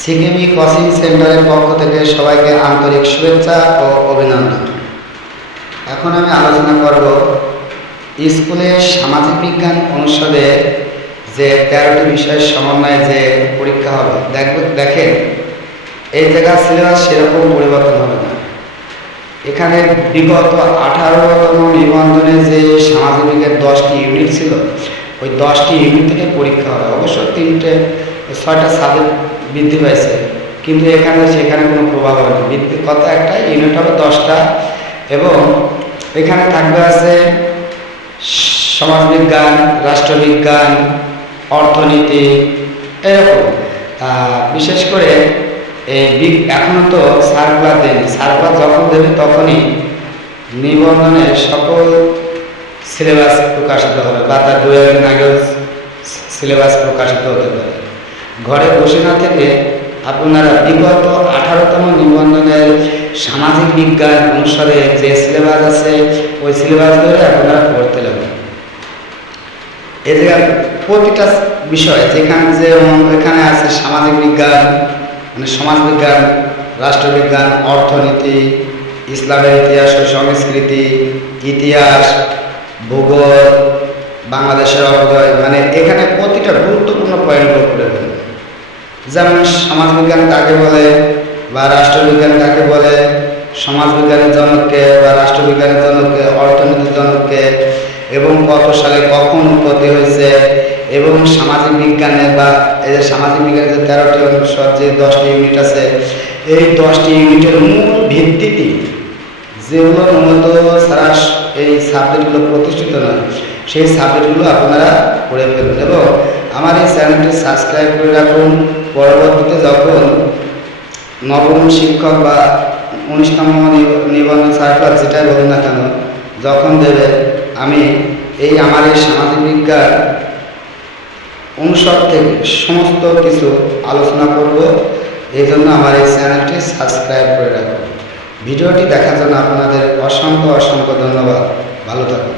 CKB coaching সেন্টারের পক্ষ থেকে সবাইকে আন্তরিক শুভেচ্ছা ও অভিনন্দন। এখন আমি আলোচনা করব স্কুলে সামাজিক বিজ্ঞান অনুষদে যে 13টি বিষয়ের সমন্বয়ে যে পরীক্ষা হবে। দেখেন এই জায়গার সিলেবাস সেরকম পরিবর্তন হবে না। এখানে বিগত 18তম নিবন্ধনে যে সামাজিক বিজ্ঞান 10টি ইউনিট ছিল, ওই 10টি ইউনিট থেকে পরীক্ষা হবে। অবশ্য 6টা সাবজেক্ট বৃদ্ধি পাইছে, কিন্তু সেখানে কোনো প্রভাব হবে না। কথা একটা ইউনিট হবে 10টা, এবং এখানে থাকবে আছে সমাজবিজ্ঞান, রাষ্ট্রবিজ্ঞান, অর্থনীতি, এরকম। বিশেষ করে এখনো তো সার্কুলার দেয়নি। সার্কুলার যখন দেবে তখনই নিবন্ধনের সকল সিলেবাস প্রকাশিত হবে, বা তার 2 দিন আগেও সিলেবাস প্রকাশিত হতে পারে। ঘরে বসে না থেকে আপনারা বিগত 18তম নিবন্ধনের সামাজিক বিজ্ঞান অনুসারে যে সিলেবাস আছে, ওই সিলেবাস ধরে আপনারা পড়তে লাগবেন। এই জায়গায় প্রতিটা বিষয় এখানে আছে সামাজিক বিজ্ঞান, মানে সমাজবিজ্ঞান, রাষ্ট্রবিজ্ঞান, অর্থনীতি, ইসলামের ইতিহাস ও সংস্কৃতি, ইতিহাস, ভূগোল, বাংলাদেশের অবদয়, মানে এখানে প্রতিটা গুরুত্বপূর্ণ পয়েন্টগুলো পড়ে ফেলবে। যেমন সমাজবিজ্ঞান কাকে বলে, বা রাষ্ট্রবিজ্ঞান কাকে বলে, সমাজবিজ্ঞানের জনককে বা রাষ্ট্রবিজ্ঞানের জনককে, অর্থনীতির জনককে, এবং কত সালে কখন উৎপত্তি হয়েছে, এবং সামাজিক বিজ্ঞানে বা এই যে সামাজিক বিজ্ঞানের যে 13টি অনুষদ, যে 10টি ইউনিট আছে, এই 10টি ইউনিটের মূল ভিত্তিটি যেগুলো মূলত ছাড়া এই সাবজেক্টগুলো প্রতিষ্ঠিত নয়, সেই সাবজেক্টগুলো আপনারা পড়ে ফেলুন, এবং আমার এই চ্যানেলটি সাবস্ক্রাইব করে রাখুন। পরবর্তীতে যখন নবম শিক্ষক বা 19তম নিবন্ধন সার্কুলার যেটাই বলুন না কেন যখন দেবে, আমি আমার এই সামাজিক বিজ্ঞান অনুষদ থেকে সমস্ত কিছু আলোচনা করব। এই জন্য আমার এই চ্যানেলটি সাবস্ক্রাইব করে রাখুন। ভিডিওটি দেখার জন্য আপনাদের অসংখ্য ধন্যবাদ। ভালো থাকুন।